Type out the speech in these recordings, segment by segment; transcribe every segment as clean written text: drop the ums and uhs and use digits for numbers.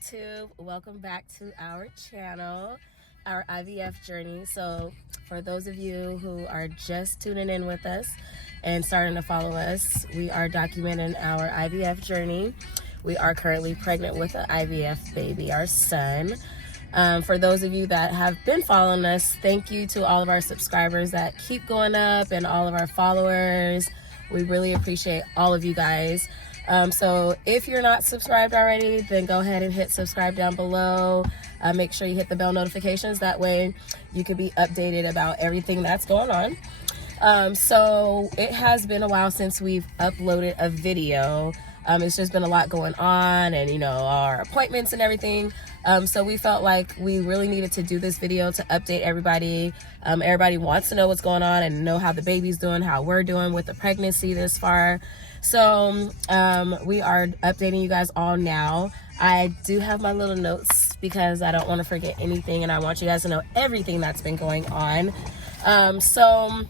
YouTube, welcome back to our channel, our IVF journey. So for those of you who are just tuning in with us and starting to follow us, we are documenting our IVF journey. We are currently pregnant with an IVF baby, our son. For those of you that have been following us, thank you to all of our subscribers that keep going up and all of our followers. We really appreciate all of you guys. So if you're not subscribed already, then go ahead and hit subscribe down below. Make sure you hit the bell notifications. That way you can be updated about everything that's going on. So it has been a while since we've uploaded a video. It's just been a lot going on and, our appointments and everything. So we felt like we really needed to do this video to update everybody. Everybody wants to know what's going on and know how the baby's doing, how we're doing with the pregnancy this far. So we are updating you guys all now. I do have my little notes because I don't want to forget anything and I want you guys to know everything that's been going on. So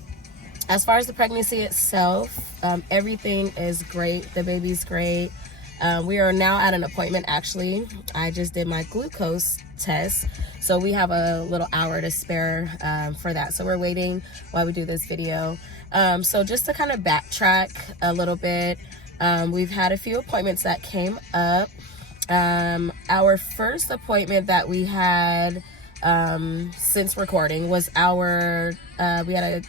as far as the pregnancy itself, everything is great. The baby's great. We are now at an appointment, actually. I just did my glucose test. So we have a little hour to spare for that. So we're waiting while we do this video. So just to kind of backtrack a little bit, we've had a few appointments that came up. Our first appointment that we had since recording was we had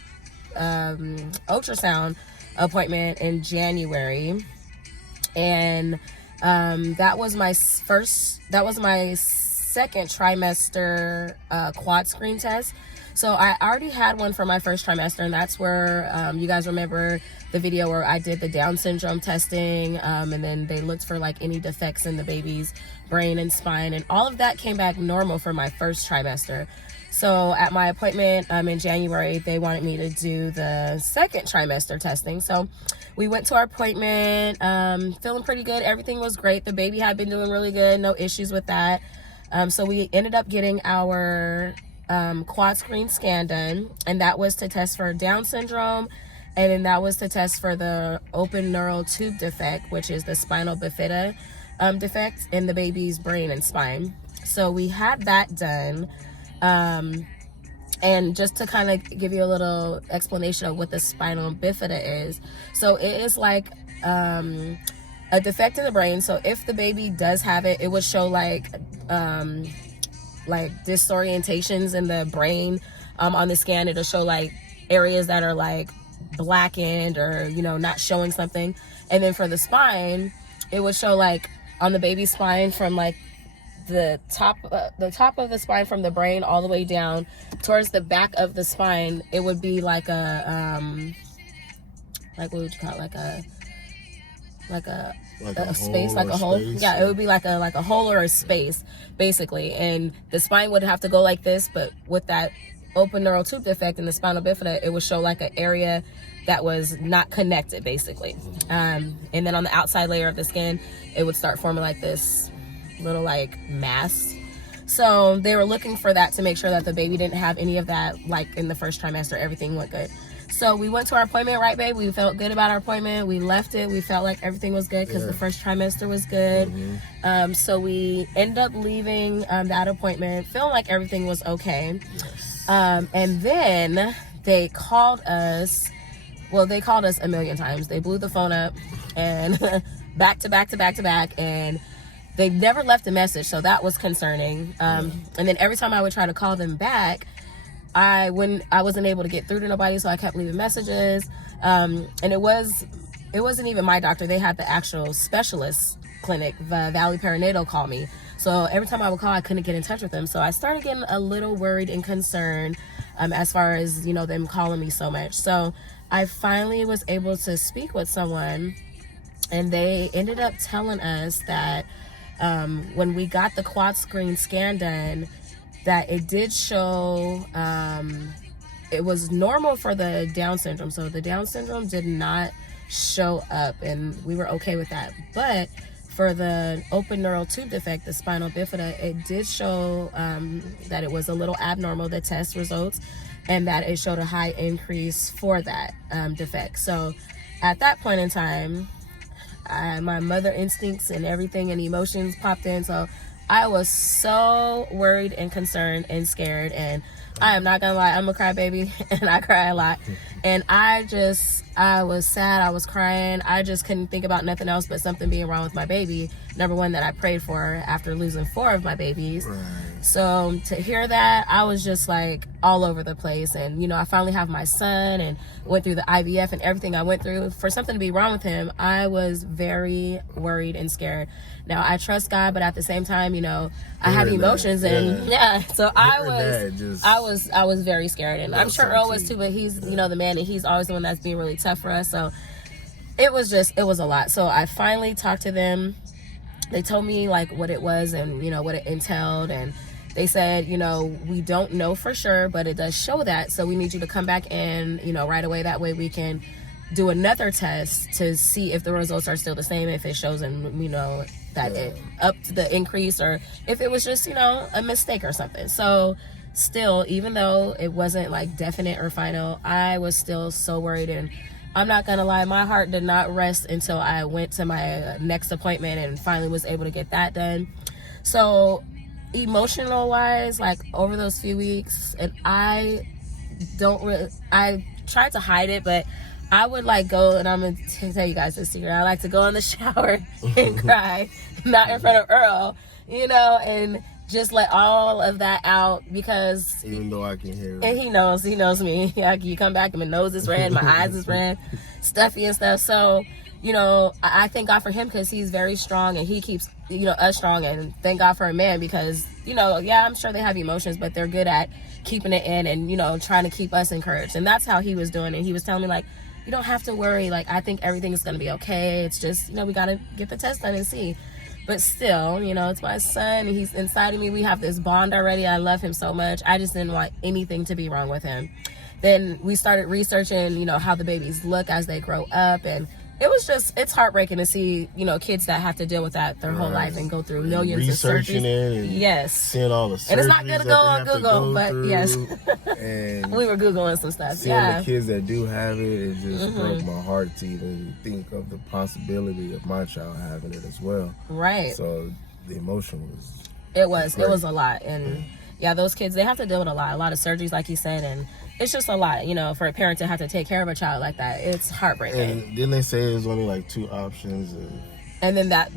a ultrasound appointment in January. And that was my second trimester quad screen test. So I already had one for my first trimester, and that's where you guys remember the video where I did the Down syndrome testing, and then they looked for like any defects in the baby's brain and spine, and all of that came back normal for my first trimester. So at my appointment in January, they wanted me to do the second trimester testing. So we went to our appointment, feeling pretty good. Everything was great. The baby had been doing really good. No issues with that. So we ended up getting our quad screen scan done. And that was to test for Down syndrome. And then that was to test for the open neural tube defect, which is the spinal bifida defect in the baby's brain and spine. So we had that done. And just to kind of give you a little explanation of what the spinal bifida is. So it is like a defect in the brain. So if the baby does have it, it would show like disorientations in the brain. On the scan, it'll show like areas that are like blackened or, not showing something. And then for the spine, it would show like on the baby's spine from like the top of the spine from the brain all the way down towards the back of the spine. It would be like a what would you call it? like a space, like a hole. Yeah, it would be like a hole or a space basically, and the spine would have to go like this, but with that open neural tube defect in the spinal bifida, it would show like an area that was not connected basically. And then on the outside layer of the skin, it would start forming like this little like mass. So they were looking for that to make sure that the baby didn't have any of that. Like in the first trimester, everything went good. So we went to our appointment, right, babe? We felt good about our appointment. We left it. We felt like everything was good because the first trimester was good. So we ended up leaving that appointment feeling like everything was okay. And then they called us. Well, they called us a million times. They blew the phone up and back to back to back to back, and they never left a message, so that was concerning. And then every time I would try to call them back, I wasn't able to get through to nobody, so I kept leaving messages. And it wasn't even my doctor. They had the actual specialist clinic, the Valley Perinatal, call me. So every time I would call, I couldn't get in touch with them. So I started getting a little worried and concerned as far as, them calling me so much. So I finally was able to speak with someone, and they ended up telling us that when we got the quad screen scan done, that it did show it was normal for the Down syndrome. So the Down syndrome did not show up, and we were okay with that. But for the open neural tube defect, the spinal bifida, it did show that it was a little abnormal, the test results, and that it showed a high increase for that defect. So at that point in time, my mother instincts and everything and emotions popped in. So I was so worried and concerned and scared, and I am not gonna lie, I'm a crybaby and I cry a lot. And I was sad, I was crying, I just couldn't think about nothing else but something being wrong with my baby. Number one, that I prayed for after losing 4 of my babies. Right. So to hear that, I was just like all over the place. And, you know, I finally have my son and went through the IVF and everything I went through. For something to be wrong with him, I was very worried and scared. Now, I trust God, but at the same time, you know, I have emotions and so I was very scared. And I'm sure Earl was too, but he's, you know, the man, and he's always the one that's being really tough for us. So it was a lot. So I finally talked to them. They told me like what it was and, you know, what it entailed. And they said, you know, we don't know for sure, but it does show that. So we need you to come back in, you know, right away. That way we can do another test to see if the results are still the same, if it shows, and, you know, that it upped the increase, or if it was just, you know, a mistake or something. So still, even though it wasn't like definite or final, I was still so worried. And I'm not gonna lie, my heart did not rest until I went to my next appointment and finally was able to get that done. So emotional wise, like over those few weeks, and I tried to hide it, but I would like go, and I'm gonna tell you guys this secret, I like to go in the shower and cry, not in front of Earl, you know, and just let all of that out, because even though I can hear it, and he knows me. Yeah, you come back and my nose is red, my eyes is red, stuffy and stuff. So, you know, I thank God for him, because he's very strong and he keeps, you know, us strong. And thank God for a man, because, you know, yeah, I'm sure they have emotions, but they're good at keeping it in and, you know, trying to keep us encouraged. And that's how he was doing. And he was telling me like, you don't have to worry, like, I think everything is going to be okay. It's just, you know, we got to get the test done and see. But still, you know, it's my son, and he's inside of me. We have this bond already. I love him so much. I just didn't want anything to be wrong with him. Then we started researching, you know, how the babies look as they grow up. And it was just, it's heartbreaking to see, you know, kids that have to deal with that their whole life and go through millions of surgeries. Researching it and yes. seeing all the surgeries. And it's not good to go on Google, but through. yes. And we were Googling some stuff. Seeing the kids that do have it just broke my heart to even think of the possibility of my child having it as well. Right. So the emotion was... It was a lot. And yeah, those kids, they have to deal with a lot of surgeries, like you said, and it's just a lot, you know, for a parent to have to take care of a child like that. It's heartbreaking. And didn't they say there's only like 2 options? And then that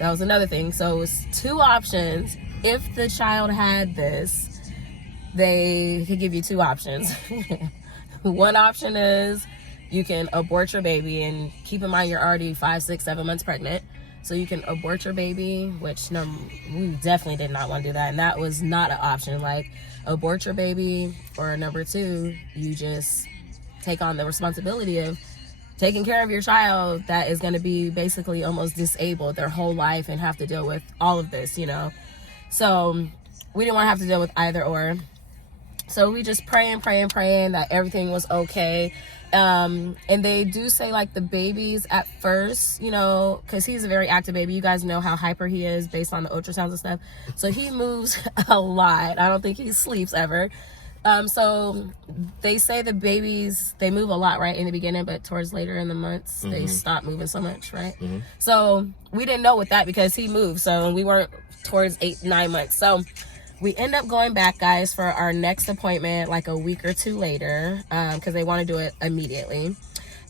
was another thing. So it was 2 options. If the child had this, they could give you 2 options. One option is you can abort your baby, and keep in mind you're already 5, 6, 7 months pregnant. So you can abort your baby, which we definitely did not want to do that. And that was not an option. Like, abort your baby. Or number 2, you just take on the responsibility of taking care of your child that is going to be basically almost disabled their whole life and have to deal with all of this, you know. So we didn't want to have to deal with either or. So we just praying that everything was okay. And they do say like the babies at first, you know, because he's a very active baby. You guys know how hyper he is based on the ultrasounds and stuff. So he moves a lot. I don't think he sleeps ever. So they say the babies, they move a lot, right, in the beginning, but towards later in the months, they stop moving so much, right? So we didn't know with that because he moved. So we weren't towards 8, 9 months. So we end up going back, guys, for our next appointment like a week or 2 later, because they want to do it immediately.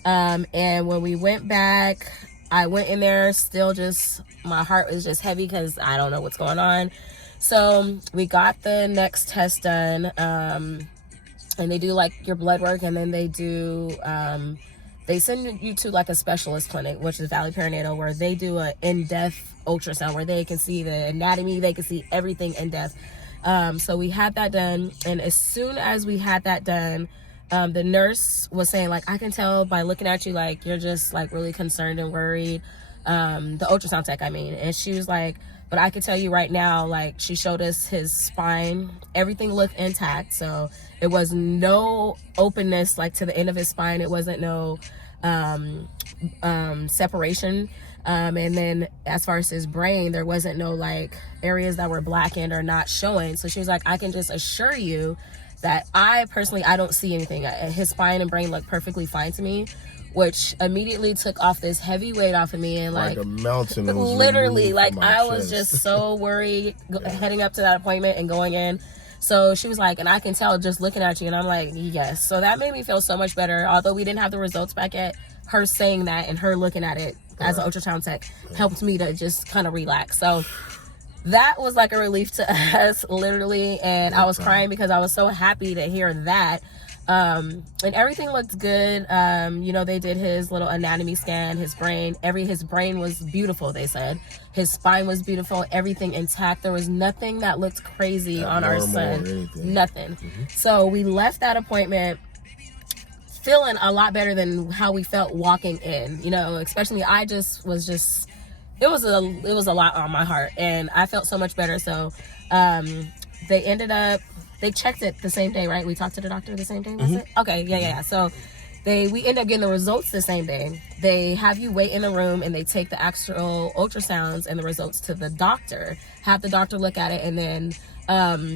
And when we went back, I went in there still just, my heart was just heavy because I don't know what's going on. So we got the next test done, and they do like your blood work, and then they do, they send you to like a specialist clinic, which is Valley Perinatal, where they do an in-depth ultrasound where they can see the anatomy, they can see everything in depth. So we had that done, and as soon as we had that done, the nurse was saying like, I can tell by looking at you like you're just like really concerned and worried, the ultrasound tech, I mean. And she was like, but I can tell you right now, like, she showed us his spine, everything looked intact. So it was no openness like to the end of his spine. It wasn't no separation. And then as far as his brain, there wasn't no like areas that were blackened or not showing. So she was like, I can just assure you that I personally, I don't see anything. His spine and brain look perfectly fine to me. which immediately took off this heavy weight off of me. And like a mountain was literally, like I was chest. just so worried heading up to that appointment and going in. So she was like, and I can tell just looking at you. And I'm like, yes. So that made me feel so much better. Although we didn't have the results back yet, her saying that and her looking at it as an ultrasound tech helped me to just kind of relax. So that was like a relief to us, literally. And I was crying because I was so happy to hear that. And everything looked good. You know, they did his little anatomy scan, his brain was beautiful, they said. His spine was beautiful, everything intact. There was nothing that looked crazy on our son. Nothing. So we left that appointment feeling a lot better than how we felt walking in, you know, especially I just was just, it was a lot on my heart, and I felt so much better. So, they checked it the same day, right? We talked to the doctor the same day, was it? Okay, yeah. So we end up getting the results the same day. They have you wait in the room, and they take the actual ultrasounds and the results to the doctor, have the doctor look at it. And then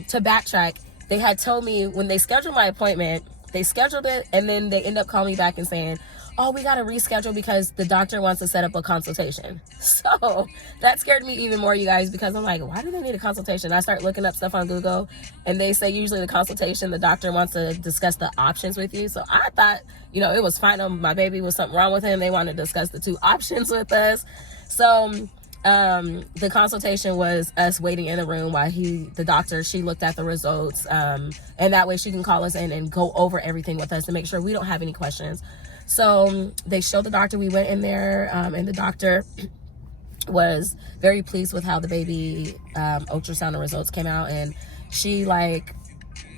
to backtrack, they had told me when they scheduled my appointment, they scheduled it, and then they end up calling me back and saying, oh, we got to reschedule because the doctor wants to set up a consultation. So that scared me even more, you guys, because I'm like, why do they need a consultation? I start looking up stuff on Google, and they say usually the consultation, the doctor wants to discuss the options with you. So I thought, you know, it was fine. My baby was something wrong with him. They wanted to discuss the two options with us. So the consultation was us waiting in the room while the doctor, she looked at the results. And that way she can call us in and go over everything with us to make sure we don't have any questions. So they showed the doctor. We went in there, and the doctor was very pleased with how the baby ultrasound and results came out. And she like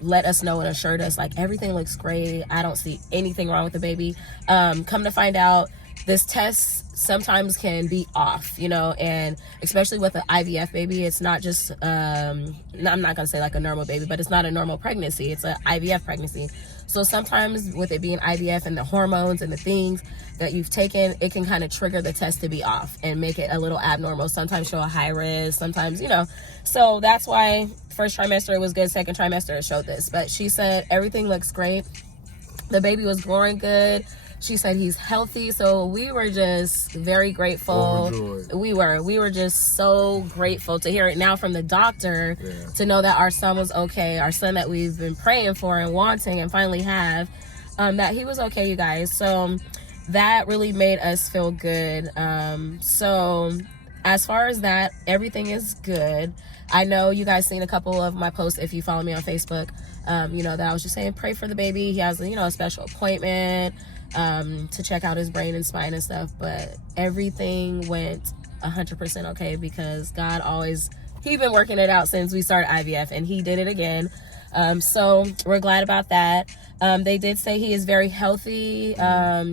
let us know and assured us like everything looks great. I don't see anything wrong with the baby. Come to find out, this test sometimes can be off, you know, and especially with an IVF baby, it's not just, I'm not going to say like a normal baby, but it's not a normal pregnancy. It's an IVF pregnancy. So sometimes with it being IVF and the hormones and the things that you've taken, it can kind of trigger the test to be off and make it a little abnormal. Sometimes show a high risk, sometimes, you know. So that's why first trimester it was good, second trimester it showed this. But she said everything looks great. The baby was growing good. She said he's healthy. So we were just very grateful. Overjoyed. We were just so grateful to hear it now from the doctor, to know that our son was okay. Our son that we've been praying for and wanting and finally have, that he was okay, you guys. So that really made us feel good. So as far as that, everything is good. I know you guys seen a couple of my posts if you follow me on Facebook, you know, that I was just saying pray for the baby. He has, you know, a special appointment to check out his brain and spine and stuff, but everything went 100% okay because God he's been working it out since we started IVF, and he did it again. So we're glad about that. They did say he is very healthy.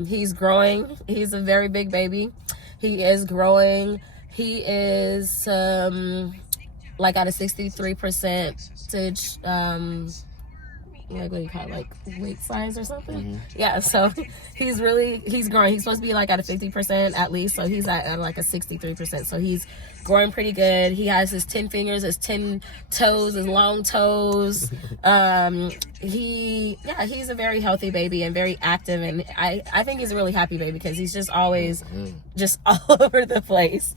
He's growing. He's a very big baby. He is growing. He is like at a 63% like what do you call it, like weight size or something. Yeah, so he's growing. He's supposed to be like at a 50% at least, so he's at like a 63%. So he's growing pretty good. He has his 10 fingers, his 10 toes, his long toes. He's a very healthy baby and very active, and I think he's a really happy baby because he's just always just all over the place.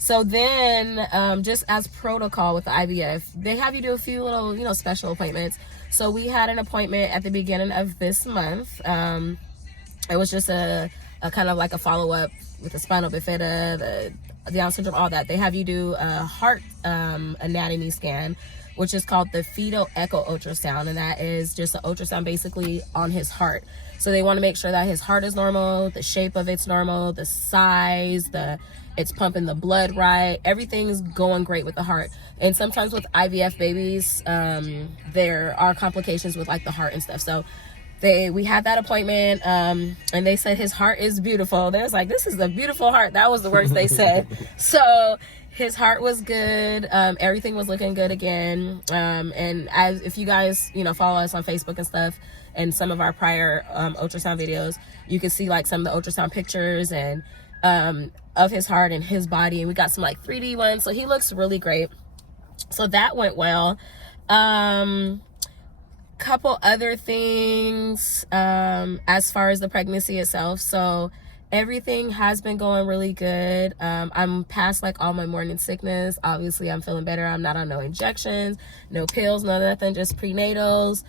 So then, just as protocol with the IVF, they have you do a few little, you know, special appointments. So we had an appointment at the beginning of this month. It was just a kind of like a follow-up with the spinal bifida, the Down syndrome, all that. They have you do a heart anatomy scan, which is called the fetal echo ultrasound. And that is just an ultrasound basically on his heart. So they want to make sure that his heart is normal, the shape of it's normal, the size, it's pumping the blood right, everything's going great with the heart. And sometimes with IVF babies, there are complications with like the heart and stuff. So we had that appointment, and they said his heart is beautiful. They was like, this is a beautiful heart. That was the words they said. So his heart was good. Everything was looking good again. And if you guys, you know, follow us on Facebook and stuff, and some of our prior ultrasound videos, you can see like some of the ultrasound pictures and of his heart and his body, and we got some like 3D ones, so he looks really great. So that went well. couple other things as far as the pregnancy itself. So everything has been going really good. I'm past like all my morning sickness. Obviously I'm feeling better. I'm not on no injections, no pills, no nothing, just prenatals.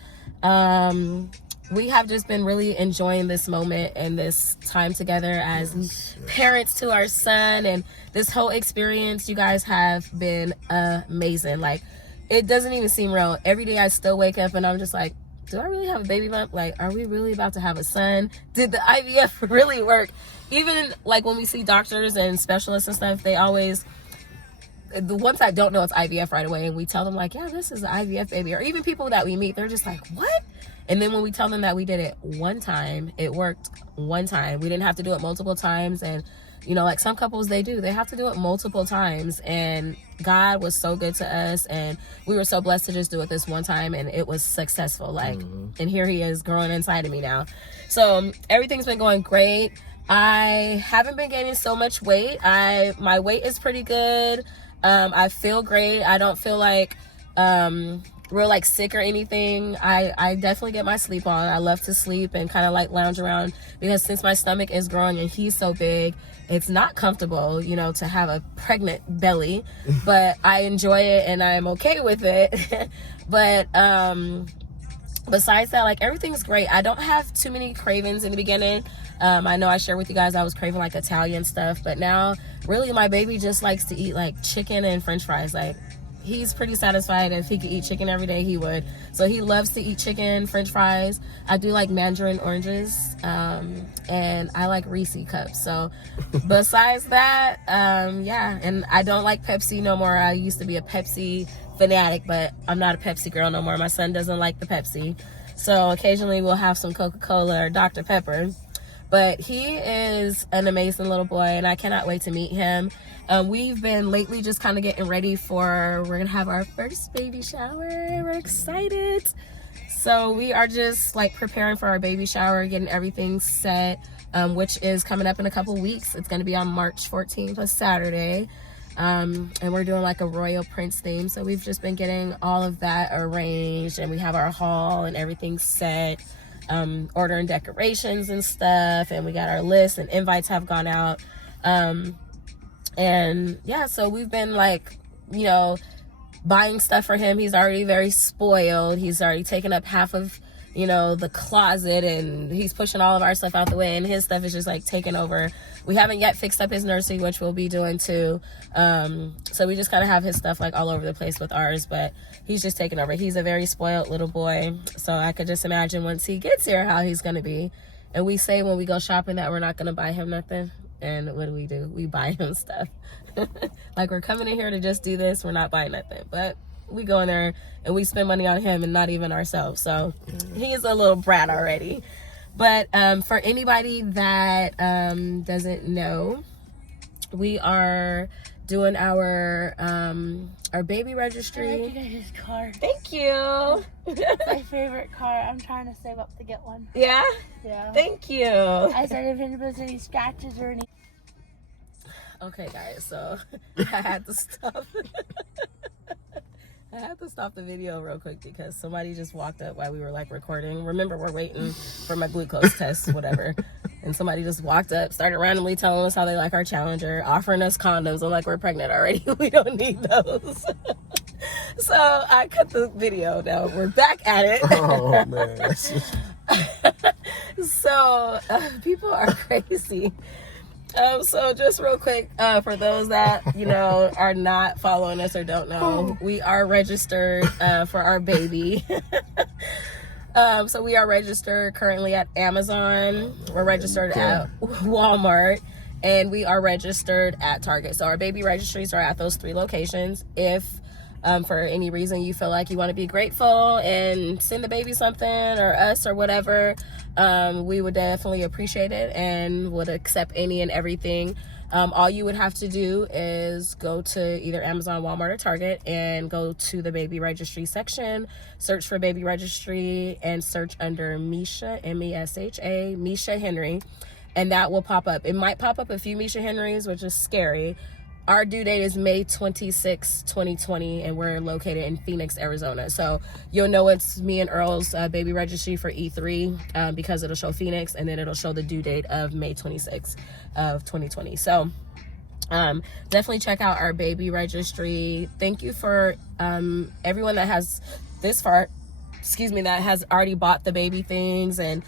We have just been really enjoying this moment and this time together as parents to our son, and this whole experience, you guys have been amazing. Like, it doesn't even seem real. Every day I still wake up and I'm just like, do I really have a baby bump? Like, are we really about to have a son? Did the IVF really work? Even like when we see doctors and specialists and stuff, they always, the ones that don't know it's IVF right away, and we tell them like, yeah, this is an IVF baby, or even people that we meet, they're just like, what? And then when we tell them that we did it one time, it worked one time, we didn't have to do it multiple times. And you know, like some couples, they have to do it multiple times, and God was so good to us, and we were so blessed to just do it this one time, and it was successful. Like, and here he is growing inside of me now. So everything's been going great. I haven't been gaining so much weight. My weight is pretty good. I feel great. I don't feel like real like sick or anything. I definitely get my sleep on. I love to sleep and kind of like lounge around, because since my stomach is growing and he's so big, it's not comfortable, you know, to have a pregnant belly, but I enjoy it and I'm okay with it. But besides that, like, everything's great. I don't have too many cravings in the beginning. I know I shared with you guys I was craving like Italian stuff, but now really my baby just likes to eat like chicken and french fries. Like, he's pretty satisfied. If he could eat chicken every day, he would. So he loves to eat chicken, french fries. I do like mandarin oranges, and I like Reese cups. So besides that, yeah, and I don't like Pepsi no more. I used to be a Pepsi fanatic, but I'm not a Pepsi girl no more. My son doesn't like the Pepsi, so occasionally we'll have some Coca-Cola or Dr. Pepper. But he is an amazing little boy, and I cannot wait to meet him. We've been lately just kind of getting ready we're going to have our first baby shower. We're excited. So we are just like preparing for our baby shower, getting everything set, which is coming up in a couple weeks. It's going to be on March 14th, a Saturday. And we're doing like a royal prince theme. So we've just been getting all of that arranged, and we have our hall and everything set. Ordering decorations and stuff, and we got our list, and invites have gone out. And yeah, so we've been like, you know, buying stuff for him. He's already very spoiled. He's already taken up half of, you know, the closet, and he's pushing all of our stuff out the way, and his stuff is just like taking over. We haven't yet fixed up his nursery, which we'll be doing too. So we just kind of have his stuff like all over the place with ours, but he's just taking over. He's a very spoiled little boy, so I could just imagine once he gets here how he's gonna be. And we say when we go shopping that we're not gonna buy him nothing, and what do? We buy him stuff. Like, we're coming in here to just do this, we're not buying nothing, but we go in there and we spend money on him and not even ourselves. So he's a little brat already. But for anybody that doesn't know, we are doing our baby registry. I like his car. Thank you. It's my favorite car. I'm trying to save up to get one. Yeah? Yeah. Thank you. I said if anybody's any scratches or any. Okay, guys, so I had to stop. I had to stop the video real quick because somebody just walked up while we were like recording. Remember, we're waiting for my glucose test, whatever. And somebody just walked up, started randomly telling us how they like our Challenger, offering us condoms. I'm like, we're pregnant already. We don't need those. So I cut the video. Now we're back at it. Oh, man. So people are crazy. So just real quick, for those that, you know, are not following us or don't know, we are registered for our baby. So we are registered currently at Amazon. We're registered at Walmart, and we are registered at Target. So our baby registries are at those 3 locations. If for any reason you feel like you want to be grateful and send the baby something, or us or whatever, we would definitely appreciate it and would accept any and everything. All you would have to do is go to either Amazon, Walmart, or Target and go to the baby registry section, search for baby registry, and search under Misha, M-E-S-H-A, Misha Henry, and that will pop up. It might pop up a few Misha Henrys, which is scary. Our due date is May 26, 2020, and we're located in Phoenix, Arizona. So you'll know it's me and Earl's baby registry for E3 because it'll show Phoenix, and then it'll show the due date of May 26 of 2020. So definitely check out our baby registry. Thank you for everyone that has that has already bought the baby things, and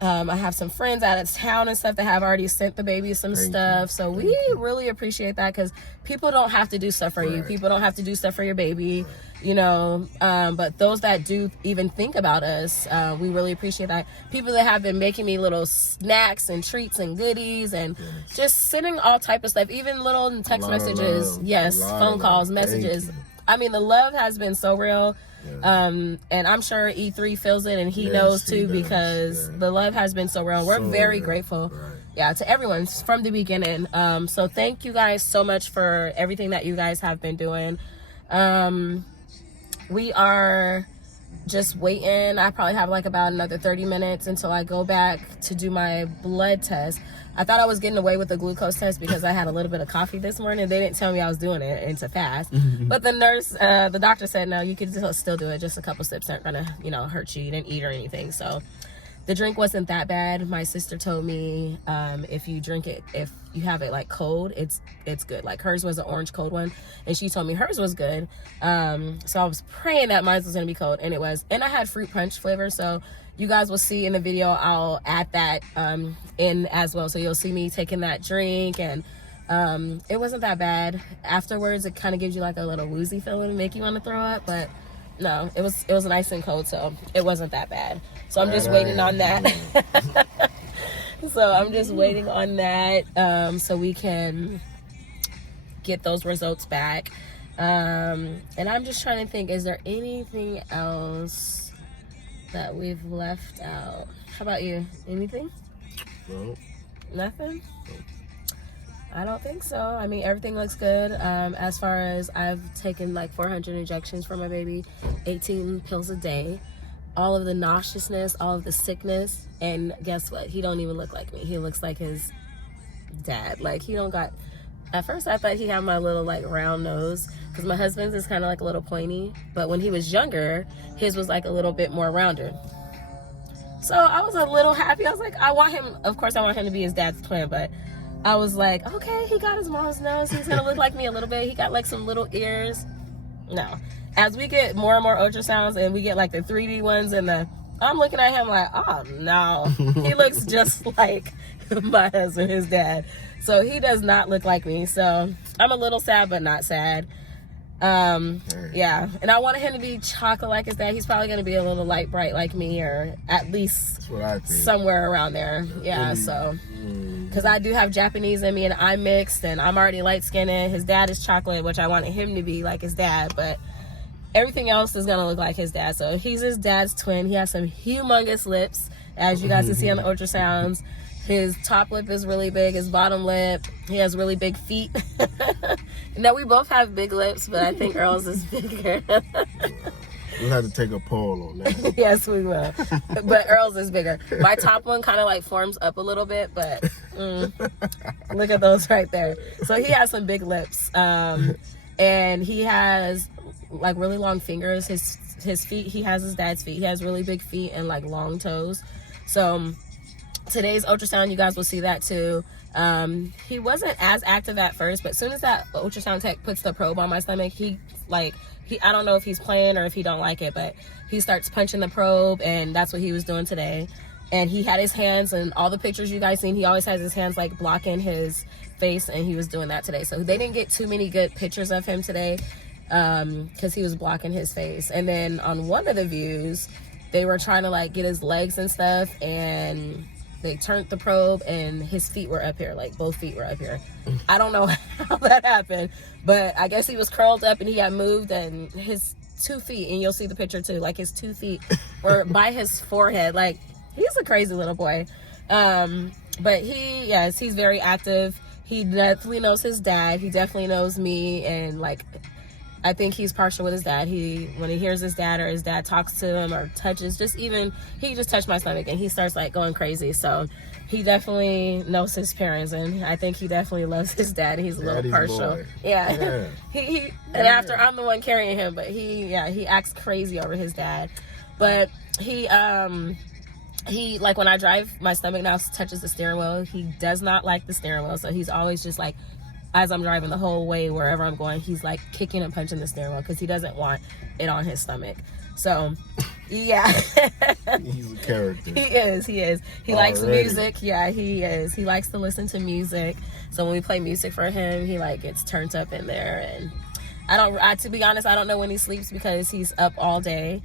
I have some friends out of town and stuff that have already sent the baby some stuff. So we really appreciate that, because people don't have to do stuff for you. People don't have to do stuff for your baby, you know. But those that do even think about us, we really appreciate that. People that have been making me little snacks and treats and goodies, and just sending all type of stuff, even little text messages, phone calls, messages. I mean, the love has been so real. And I'm sure E3 feels it, and he knows too, because the love has been so real. We're very grateful, to everyone from the beginning. So thank you guys so much for everything that you guys have been doing. We are just waiting. I probably have like about another 30 minutes until I go back to do my blood test. I thought I was getting away with the glucose test because I had a little bit of coffee this morning. They didn't tell me I was doing it, and to fast. But the nurse, the doctor said, no, you can still do it. Just a couple sips aren't gonna, hurt you. You didn't eat or anything. So the drink wasn't that bad. My sister told me if you drink it, if you have it like cold, it's good. Like hers was an orange cold one, and she told me hers was good. So I was praying that mine was gonna be cold, and it was. And I had fruit punch flavor, so you guys will see in the video, I'll add that in as well. So you'll see me taking that drink, and it wasn't that bad. Afterwards, it kind of gives you like a little woozy feeling and make you want to throw up, but no, it was nice and cold, so it wasn't that bad. So I'm just waiting on that. So I'm just waiting on that so we can get those results back. And I'm just trying to think, is there anything else that we've left out? How about you? Anything? No. Nothing? I don't think so. I mean, everything looks good. As far as I've taken like 400 injections for my baby, 18 pills a day, all of the nauseousness, all of the sickness, and guess what? He don't even look like me. He looks like his dad. Like, he don't got... At first, I thought he had my little like round nose, because my husband's is kind of like a little pointy, but when he was younger, his was like a little bit more rounded. So I was a little happy. I was like, I want him to be his dad's twin, but I was like, okay, he got his mom's nose. He's gonna look like me a little bit. He got like some little ears. No. As we get more and more ultrasounds, and we get like the 3D ones, and I'm looking at him like, oh no, he looks just like my husband, his dad. So he does not look like me. So I'm a little sad, but not sad. Yeah. And I wanted him to be chocolate like his dad. He's probably going to be a little light bright like me, or at least somewhere around there. Yeah. So, because I do have Japanese in me, and I'm mixed, and I'm already light skinned. His dad is chocolate, which I wanted him to be like his dad, but everything else is going to look like his dad. So he's his dad's twin. He has some humongous lips, as you guys can see on the ultrasounds. His top lip is really big. His bottom lip. He has really big feet. Now, we both have big lips, but I think Earl's is bigger. We'll have to take a poll on that. Yes, we will. But Earl's is bigger. My top one kind of like forms up a little bit, but look at those right there. So he has some big lips. And he has like really long fingers. His feet, he has his dad's feet. He has really big feet and like long toes. So today's ultrasound, you guys will see that too. He wasn't as active at first, but as soon as that ultrasound tech puts the probe on my stomach, I don't know if he's playing or if he don't like it, but he starts punching the probe, and that's what he was doing today. And he had his hands, and all the pictures you guys seen, he always has his hands like blocking his face, and he was doing that today. So they didn't get too many good pictures of him today because he was blocking his face. And then on one of the views, they were trying to like get his legs and stuff, and they turned the probe, and his feet were up here, like both feet were up here. I don't know how that happened, but I guess he was curled up and he had moved, and his 2 feet, and you'll see the picture too, like his 2 feet were by his forehead. Like, he's a crazy little boy. But he's very active. He definitely knows his dad. He definitely knows me, and like I think he's partial with his dad. When he hears his dad or his dad talks to him or touches, he just touched my stomach and he starts like going crazy. So he definitely knows his parents, and I think he definitely loves his dad. He's a little partial. Boy. Yeah. And after I'm the one carrying him, but he acts crazy over his dad. But he like when I drive, my stomach now touches the steering wheel. He does not like the steering wheel, so he's always just like, as I'm driving the whole way wherever I'm going, he's like kicking and punching the steering wheel because he doesn't want it on his stomach. So yeah. He's a character. He is. He likes music. Yeah, he is. He likes to listen to music. So when we play music for him, he like gets turned up in there. And to be honest, I don't know when he sleeps because he's up all day.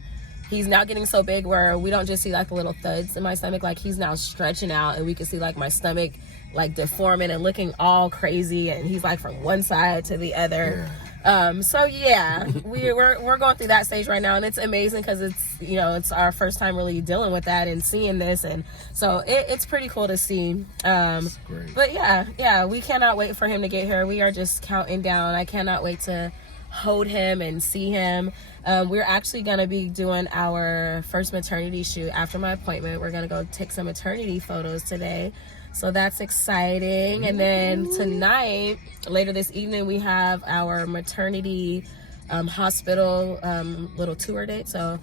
He's now getting so big where we don't just see like the little thuds in my stomach. Like he's now stretching out, and we can see like my stomach like deforming and looking all crazy. And he's like from one side to the other. Yeah. So yeah, we're going through that stage right now, and it's amazing because it's our first time really dealing with that and seeing this, and so it's pretty cool to see. Great. But yeah, we cannot wait for him to get here. We are just counting down. I cannot wait to hold him and see him. We're actually gonna be doing our first maternity shoot after my appointment. We're gonna go take some maternity photos today. So that's exciting. And then tonight, later this evening, we have our maternity hospital little tour date. So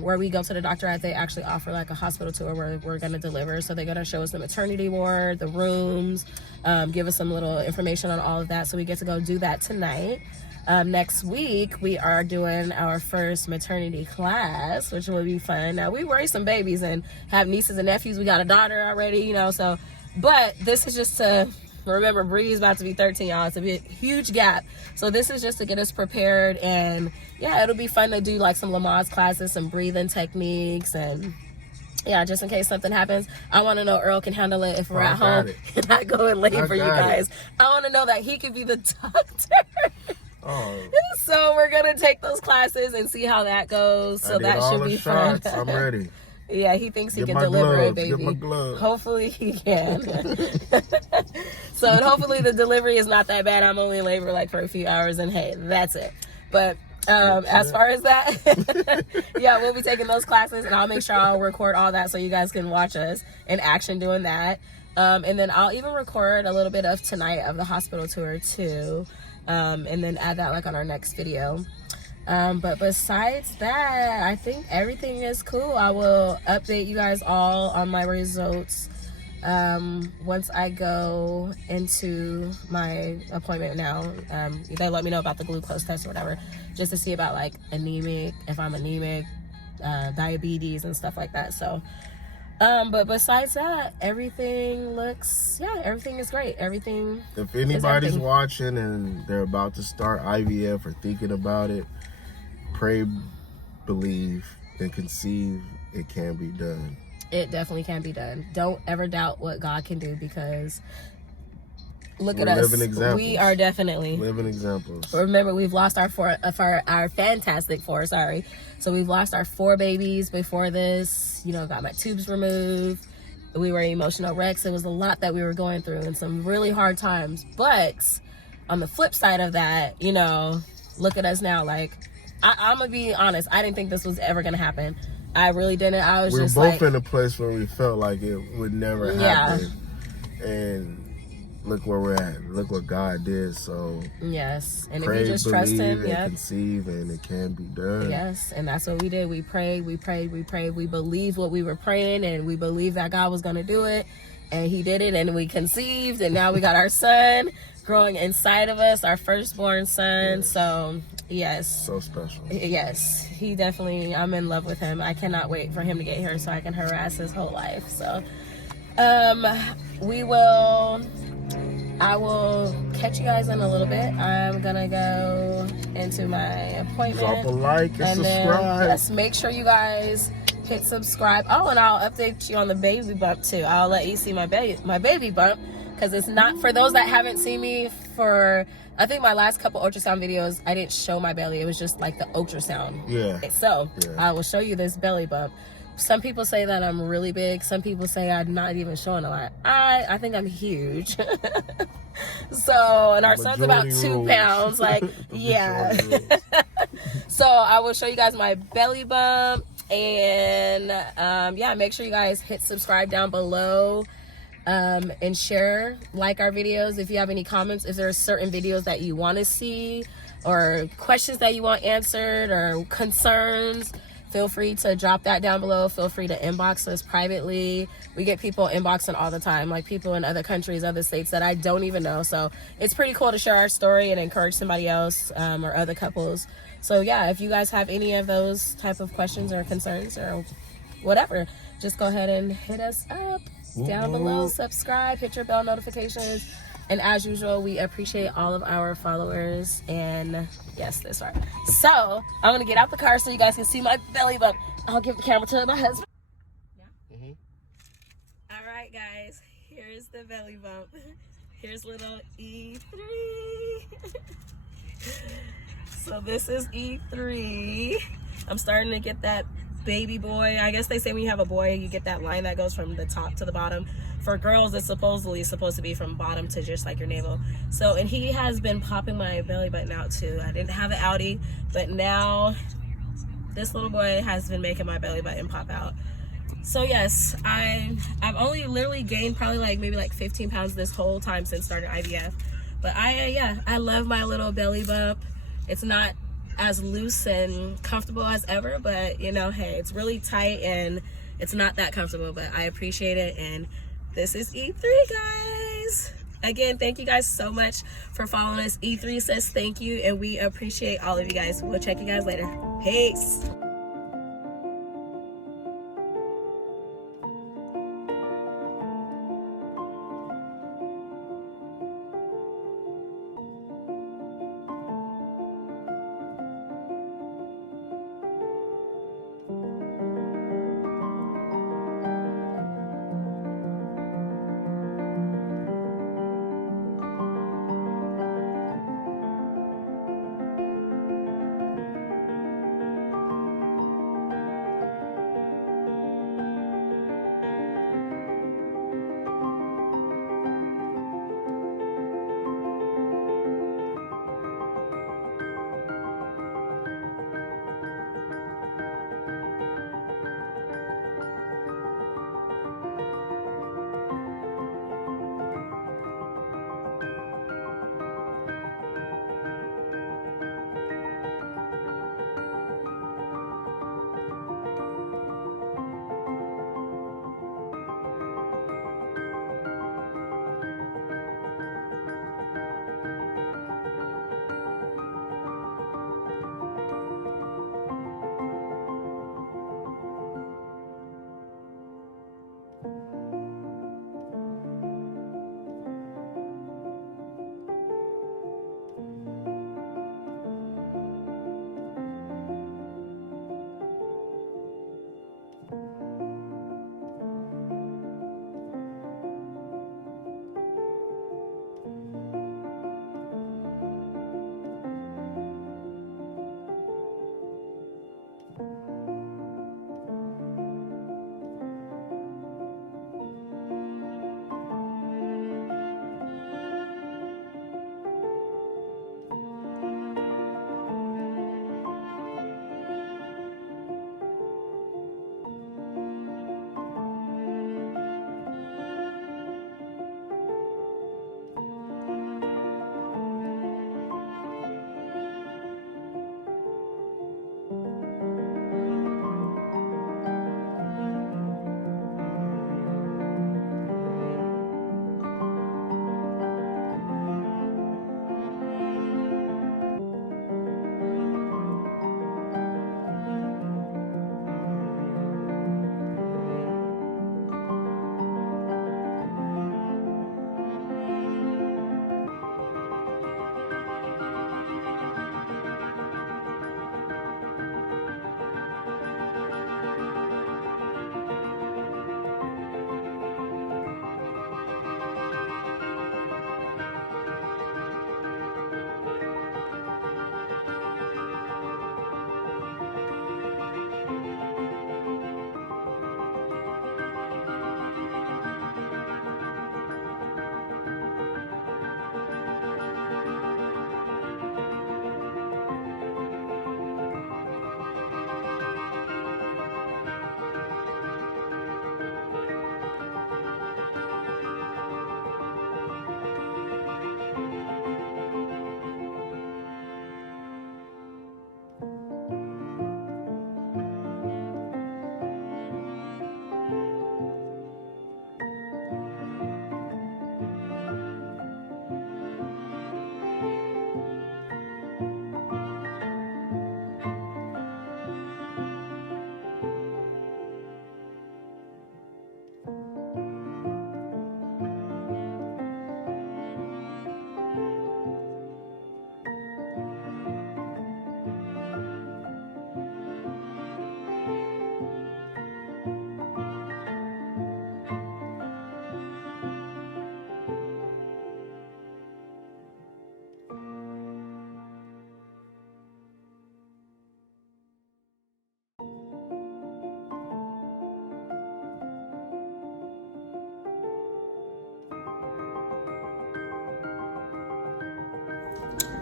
where we go to the doctor, they actually offer like a hospital tour where we're going to deliver. So they're going to show us the maternity ward, the rooms, give us some little information on all of that. So we get to go do that tonight. Next week, we are doing our first maternity class, which will be fun. Now, we raise some babies and have nieces and nephews. We got a daughter already, so... But this is just to remember, Bree's about to be 13, y'all. It's a huge gap. So this is just to get us prepared. And yeah, it'll be fun to do like some Lamaze classes, some breathing techniques. And yeah, just in case something happens. I want to know Earl can handle it if we're at home and I go in labor, you guys. I want to know that he could be the doctor. Oh. So we're going to take those classes and see how that goes. So that should be fun. I'm ready. Yeah, he thinks he can deliver it, baby. Get my gloves. Hopefully he can. So, and hopefully the delivery is not that bad. I'm only in labor like for a few hours, and hey, that's it. But as far as that, yeah, we'll be taking those classes, and I'll make sure I'll record all that so you guys can watch us in action doing that. And then I'll even record a little bit of tonight of the hospital tour too, and then add that like on our next video. But besides that, I think everything is cool. I will update you guys all on my results once I go into my appointment now. They let me know about the glucose test or whatever, just to see about like if I'm anemic, diabetes and stuff like that. So but besides that, everything is great. Everything. If anybody's watching and they're about to start IVF or thinking about it, pray, believe, and conceive. It can be done. It definitely can be done. Don't ever doubt what God can do, because look at us. We are definitely living examples. Remember, we've lost our fantastic four. Sorry. So we've lost our 4 babies before this. Got my tubes removed. We were emotional wrecks. It was a lot that we were going through and some really hard times. But on the flip side of that, look at us now. Like, I'm gonna be honest. I didn't think this was ever gonna happen. I really didn't. I was just like... We're both in a place where we felt like it would never happen. And look where we're at. Look what God did. So yes. And pray, if you just trust Him, conceive, and it can be done. Yes. And that's what we did. We prayed. We believed what we were praying, and we believed that God was gonna do it. And He did it, and we conceived, and now we got our son growing inside of us, our firstborn son. Yes. So yes, so special. Yes, he definitely, I'm in love with him. I cannot wait for him to get here so I can harass his whole life. So I will catch you guys in a little bit. I'm gonna go into my appointment. Drop a like and subscribe. Yes, make sure you guys hit subscribe. Oh, and I'll update you on the baby bump too. I'll let you see my baby bump, because it's not, for those that haven't seen me for, I think my last couple ultrasound videos, I didn't show my belly. It was just like the ultrasound. Yeah. So I will show you this belly bump. Some people say that I'm really big. Some people say I'm not even showing a lot. I think I'm huge. So, and our son's about 2 pounds. Like, yeah. So I will show you guys my belly bump. And yeah, make sure you guys hit subscribe down below. And share, like our videos. If you have any comments, if there are certain videos that you want to see, or questions that you want answered, or concerns, feel free to drop that down below. Feel free to inbox us privately. We get people inboxing all the time, like people in other countries, other states that I don't even know. So it's pretty cool to share our story and encourage somebody else, or other couples. So yeah, if you guys have any of those type of questions or concerns or whatever, just go ahead and hit us up down below. Subscribe, hit your bell notifications, and as usual, we appreciate all of our followers. And yes, that's right. So I'm gonna get out the car so you guys can see my belly bump. I'll give the camera to my husband. All right, guys, here's the belly bump. Here's little E3. So this is E3. I'm starting to get that baby boy. I guess they say when you have a boy, you get that line that goes from the top to the bottom. For girls, it's supposedly supposed to be from bottom to just like your navel. So, and he has been popping my belly button out too. I didn't have an outie, but now this little boy has been making my belly button pop out. So yes, I've only literally gained probably like maybe like 15 pounds this whole time since starting IVF. But I love my little belly bump. It's not as loose and comfortable as ever, but you know, hey, it's really tight and it's not that comfortable, but I appreciate it. And this is E3, guys. Again, thank you guys so much for following us. E3 says thank you, and we appreciate all of you guys. We'll check you guys later. Peace.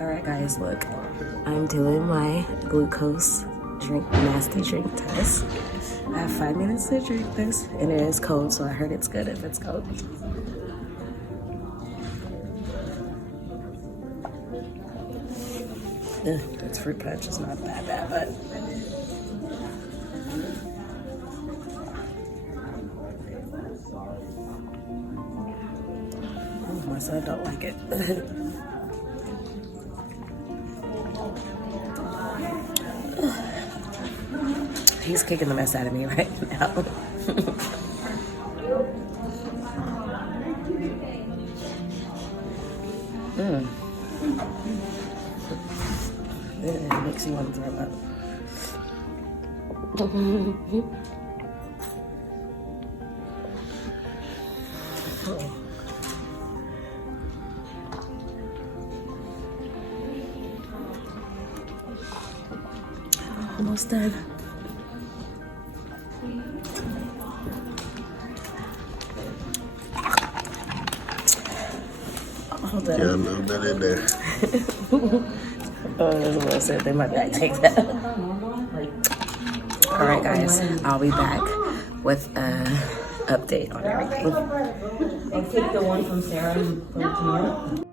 Alright guys, look. I'm doing my glucose nasty drink test. I have 5 minutes to drink this, and it is cold, so I heard it's good if it's cold. It's fruit punch, it's not that bad, but my son don't like it. He's kicking the mess out of me right now. It makes you want to throw up. Almost done. Hold on. Yeah, a little bit in there. Oh, there's a little sip in my bag. Take that. All right, guys. I'll be back with an update on everything. I'll take the one from Sarah and put it tomorrow.